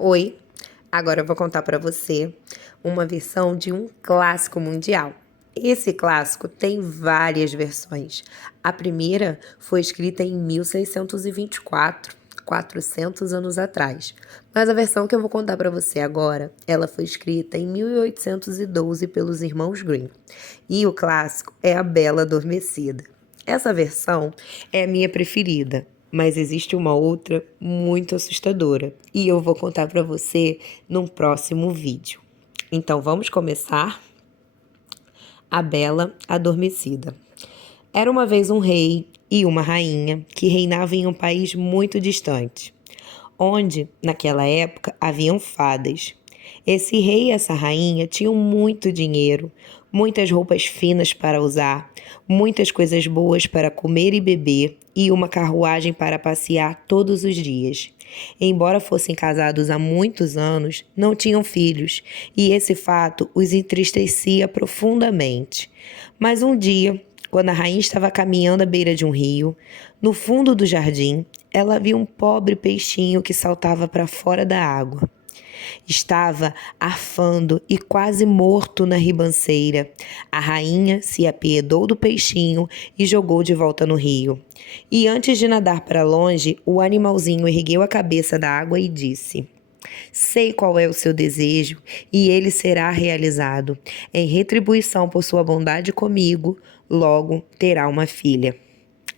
Oi, agora eu vou contar para você uma versão de um clássico mundial. Esse clássico tem várias versões. A primeira foi escrita em 1624, 400 anos atrás. Mas a versão que eu vou contar para você agora, ela foi escrita em 1812 pelos irmãos Grimm. E o clássico é A Bela Adormecida. Essa versão é a minha preferida, mas existe uma outra muito assustadora e eu vou contar para você num próximo vídeo. Então vamos começar? A Bela Adormecida. Era uma vez um rei e uma rainha que reinavam em um país muito distante, onde, naquela época, haviam fadas. Esse rei e essa rainha tinham muito dinheiro, muitas roupas finas para usar, muitas coisas boas para comer e beber e uma carruagem para passear todos os dias. Embora fossem casados há muitos anos, não tinham filhos, e esse fato os entristecia profundamente. Mas um dia, quando a rainha estava caminhando à beira de um rio, no fundo do jardim, ela viu um pobre peixinho que saltava para fora da água. Estava arfando e quase morto na ribanceira. A rainha se apiedou do peixinho e jogou de volta no rio. E antes de nadar para longe, o animalzinho ergueu a cabeça da água e disse: Sei qual é o seu desejo e ele será realizado. Em retribuição por sua bondade comigo, logo terá uma filha.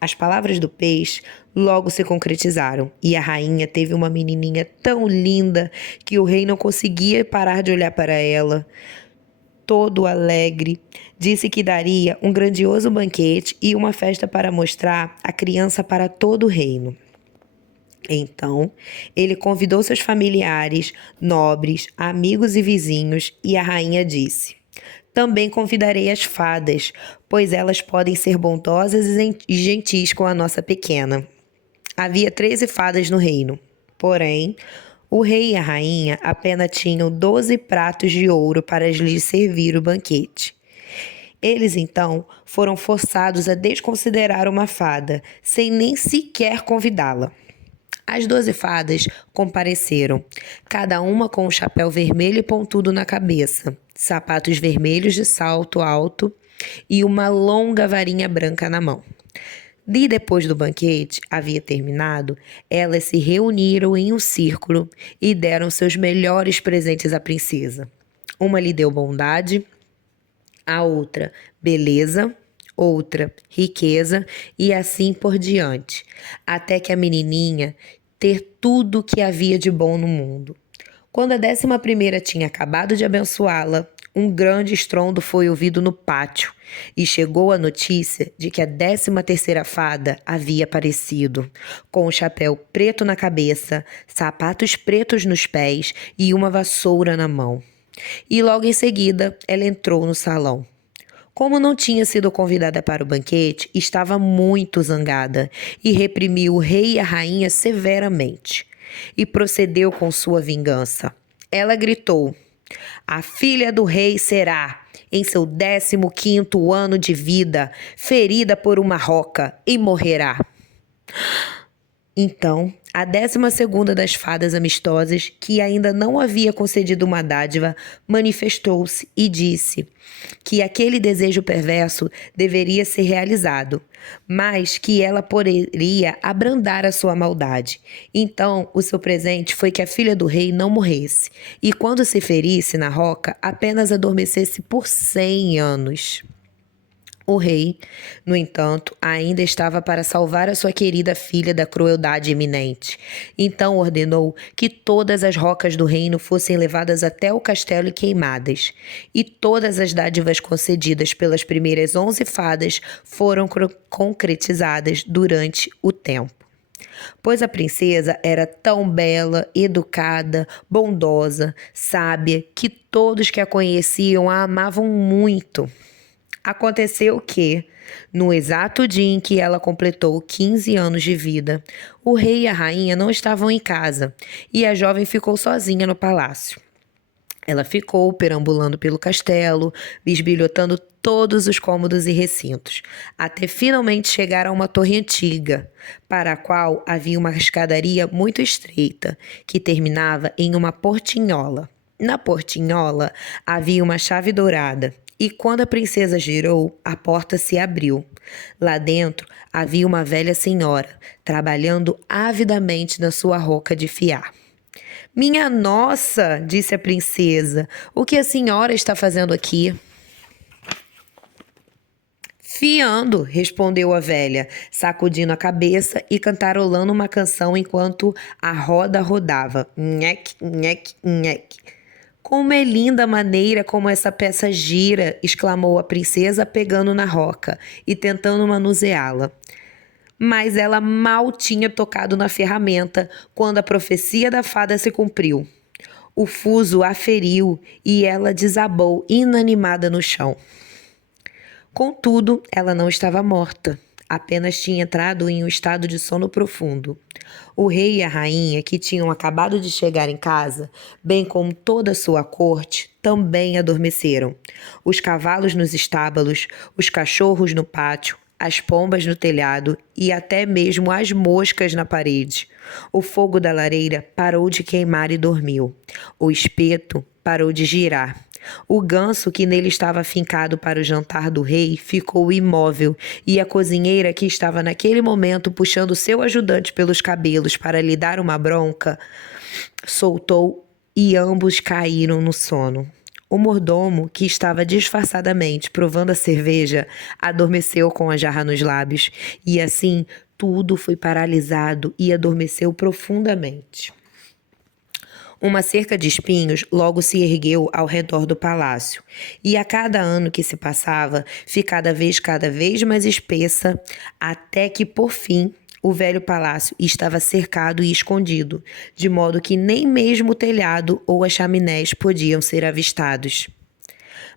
As palavras do peixe logo se concretizaram e a rainha teve uma menininha tão linda que o rei não conseguia parar de olhar para ela. Todo alegre, disse que daria um grandioso banquete e uma festa para mostrar a criança para todo o reino. Então, ele convidou seus familiares, nobres, amigos e vizinhos, e a rainha disse: Também convidarei as fadas, pois elas podem ser bondosas e gentis com a nossa pequena. Havia 13 fadas no reino, porém, o rei e a rainha apenas tinham 12 pratos de ouro para lhes servir o banquete. Eles, então, foram forçados a desconsiderar uma fada, sem nem sequer convidá-la. As 12 fadas compareceram, cada uma com um chapéu vermelho e pontudo na cabeça, sapatos vermelhos de salto alto e uma longa varinha branca na mão. E depois do banquete havia terminado, elas se reuniram em um círculo e deram seus melhores presentes à princesa. Uma lhe deu bondade, a outra beleza, outra riqueza e assim por diante, até que a menininha ter tudo o que havia de bom no mundo. Quando a 11ª tinha acabado de abençoá-la, um grande estrondo foi ouvido no pátio e chegou a notícia de que a 13ª fada havia aparecido, com um chapéu preto na cabeça, sapatos pretos nos pés e uma vassoura na mão. E logo em seguida ela entrou no salão. Como não tinha sido convidada para o banquete, estava muito zangada e reprimiu o rei e a rainha severamente. E procedeu com sua vingança. Ela gritou: A filha do rei será, em seu 15º ano de vida, ferida por uma roca e morrerá. Então, a 12ª das fadas amistosas, que ainda não havia concedido uma dádiva, manifestou-se e disse que aquele desejo perverso deveria ser realizado, mas que ela poderia abrandar a sua maldade. Então, o seu presente foi que a filha do rei não morresse, e quando se ferisse na roca, apenas adormecesse por 100 anos. O rei, no entanto, ainda estava para salvar a sua querida filha da crueldade iminente. Então ordenou que todas as rocas do reino fossem levadas até o castelo e queimadas. E todas as dádivas concedidas pelas primeiras 11 fadas foram concretizadas durante o tempo. Pois a princesa era tão bela, educada, bondosa, sábia, que todos que a conheciam a amavam muito. Aconteceu que, no exato dia em que ela completou 15 anos de vida, o rei e a rainha não estavam em casa e a jovem ficou sozinha no palácio. Ela ficou perambulando pelo castelo, bisbilhotando todos os cômodos e recintos, até finalmente chegar a uma torre antiga, para a qual havia uma escadaria muito estreita, que terminava em uma portinhola. Na portinhola havia uma chave dourada, e quando a princesa girou, a porta se abriu. Lá dentro havia uma velha senhora, trabalhando avidamente na sua roca de fiar. Minha nossa, disse a princesa, o que a senhora está fazendo aqui? Fiando, respondeu a velha, sacudindo a cabeça e cantarolando uma canção enquanto a roda rodava. Nhec, nhec, nhec. Como é linda a maneira como essa peça gira, exclamou a princesa, pegando na roca e tentando manuseá-la. Mas ela mal tinha tocado na ferramenta quando a profecia da fada se cumpriu. O fuso a feriu e ela desabou inanimada no chão. Contudo, ela não estava morta, apenas tinha entrado em um estado de sono profundo. O rei e a rainha, que tinham acabado de chegar em casa, bem como toda a sua corte, também adormeceram. Os cavalos nos estábulos, os cachorros no pátio, as pombas no telhado e até mesmo as moscas na parede. O fogo da lareira parou de queimar e dormiu. O espeto parou de girar. O ganso que nele estava fincado para o jantar do rei ficou imóvel e a cozinheira que estava naquele momento puxando seu ajudante pelos cabelos para lhe dar uma bronca, soltou e ambos caíram no sono. O mordomo, que estava disfarçadamente provando a cerveja, adormeceu com a jarra nos lábios e assim tudo foi paralisado e adormeceu profundamente. Uma cerca de espinhos logo se ergueu ao redor do palácio, e a cada ano que se passava, ficava cada vez mais espessa, até que, por fim, o velho palácio estava cercado e escondido, de modo que nem mesmo o telhado ou as chaminés podiam ser avistados.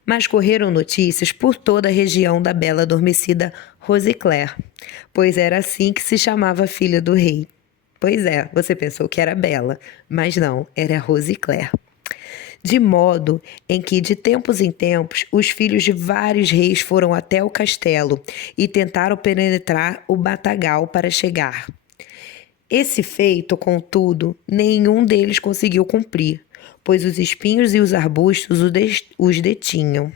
Mas correram notícias por toda a região da bela adormecida Rosicler, pois era assim que se chamava a filha do rei. Pois é, você pensou que era Bela, mas não, era Rosicler. De modo em que, de tempos em tempos, os filhos de vários reis foram até o castelo e tentaram penetrar o matagal para chegar. Esse feito, contudo, nenhum deles conseguiu cumprir, pois os espinhos e os arbustos os detinham,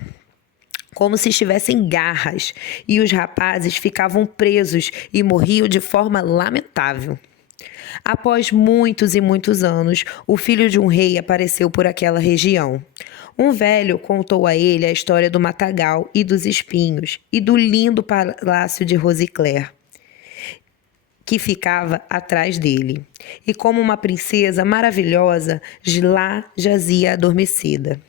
como se estivessem garras, e os rapazes ficavam presos e morriam de forma lamentável. Após muitos e muitos anos, o filho de um rei apareceu por aquela região. Um velho contou a ele a história do matagal e dos espinhos e do lindo palácio de Rosicler, que ficava atrás dele. E como uma princesa maravilhosa, lá jazia adormecida,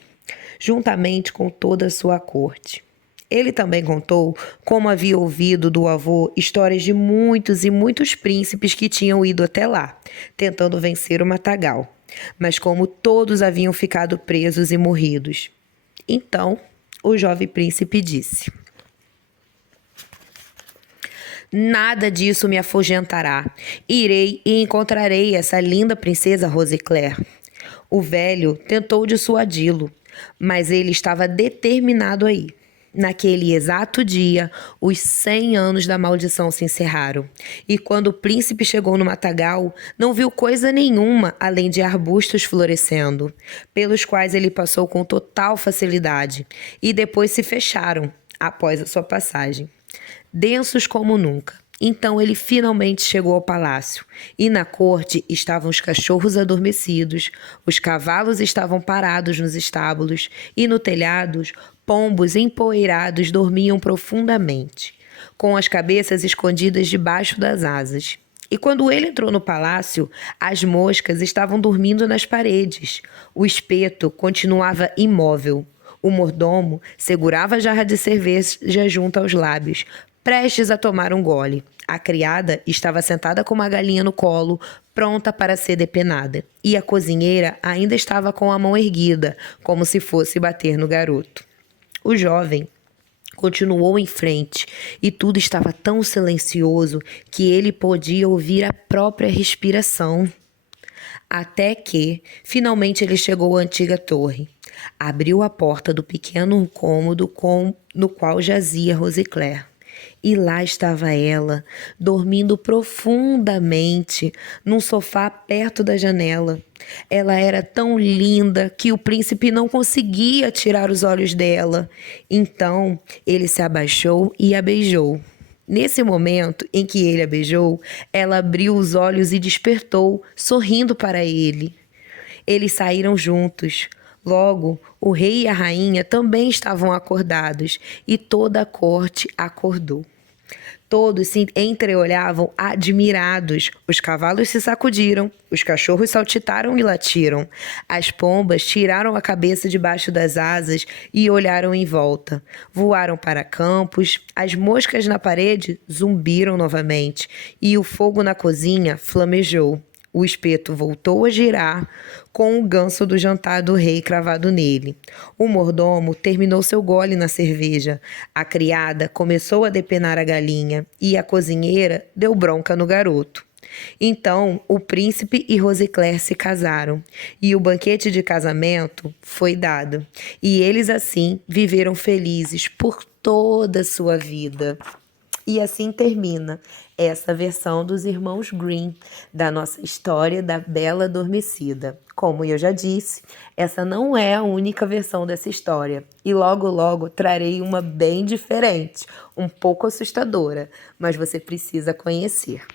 juntamente com toda a sua corte. Ele também contou como havia ouvido do avô histórias de muitos e muitos príncipes que tinham ido até lá, tentando vencer o matagal, mas como todos haviam ficado presos e morridos. Então, o jovem príncipe disse: nada disso me afugentará. Irei e encontrarei essa linda princesa Rosicler. O velho tentou dissuadi-lo, mas ele estava determinado a ir. Naquele exato dia, os 100 anos da maldição se encerraram, e quando o príncipe chegou no matagal, não viu coisa nenhuma além de arbustos florescendo, pelos quais ele passou com total facilidade, e depois se fecharam, após a sua passagem, densos como nunca. Então ele finalmente chegou ao palácio, e na corte estavam os cachorros adormecidos, os cavalos estavam parados nos estábulos, e no telhado, pombos empoeirados dormiam profundamente, com as cabeças escondidas debaixo das asas. E quando ele entrou no palácio, as moscas estavam dormindo nas paredes. O espeto continuava imóvel. O mordomo segurava a jarra de cerveja junto aos lábios, prestes a tomar um gole. A criada estava sentada com uma galinha no colo, pronta para ser depenada. E a cozinheira ainda estava com a mão erguida, como se fosse bater no garoto. O jovem continuou em frente e tudo estava tão silencioso que ele podia ouvir a própria respiração. Até que, finalmente, ele chegou à antiga torre. Abriu a porta do pequeno cômodo no qual jazia Rosicler. E lá estava ela, dormindo profundamente num sofá perto da janela. Ela era tão linda que o príncipe não conseguia tirar os olhos dela. Então ele se abaixou e a beijou. Nesse momento em que ele a beijou, ela abriu os olhos e despertou, sorrindo para ele. Eles saíram juntos. Logo, o rei e a rainha também estavam acordados e toda a corte acordou. Todos se entreolhavam admirados. Os cavalos se sacudiram, os cachorros saltitaram e latiram. As pombas tiraram a cabeça debaixo das asas e olharam em volta. Voaram para campos, as moscas na parede zumbiram novamente e o fogo na cozinha flamejou. O espeto voltou a girar com o ganso do jantar do rei cravado nele. O mordomo terminou seu gole na cerveja. A criada começou a depenar a galinha e a cozinheira deu bronca no garoto. Então, o príncipe e Rosicler se casaram, e o banquete de casamento foi dado. E eles assim viveram felizes por toda a sua vida. E assim termina essa versão dos Irmãos Grimm, da nossa história da Bela Adormecida. Como eu já disse, essa não é a única versão dessa história. E logo, logo trarei uma bem diferente, um pouco assustadora, mas você precisa conhecer.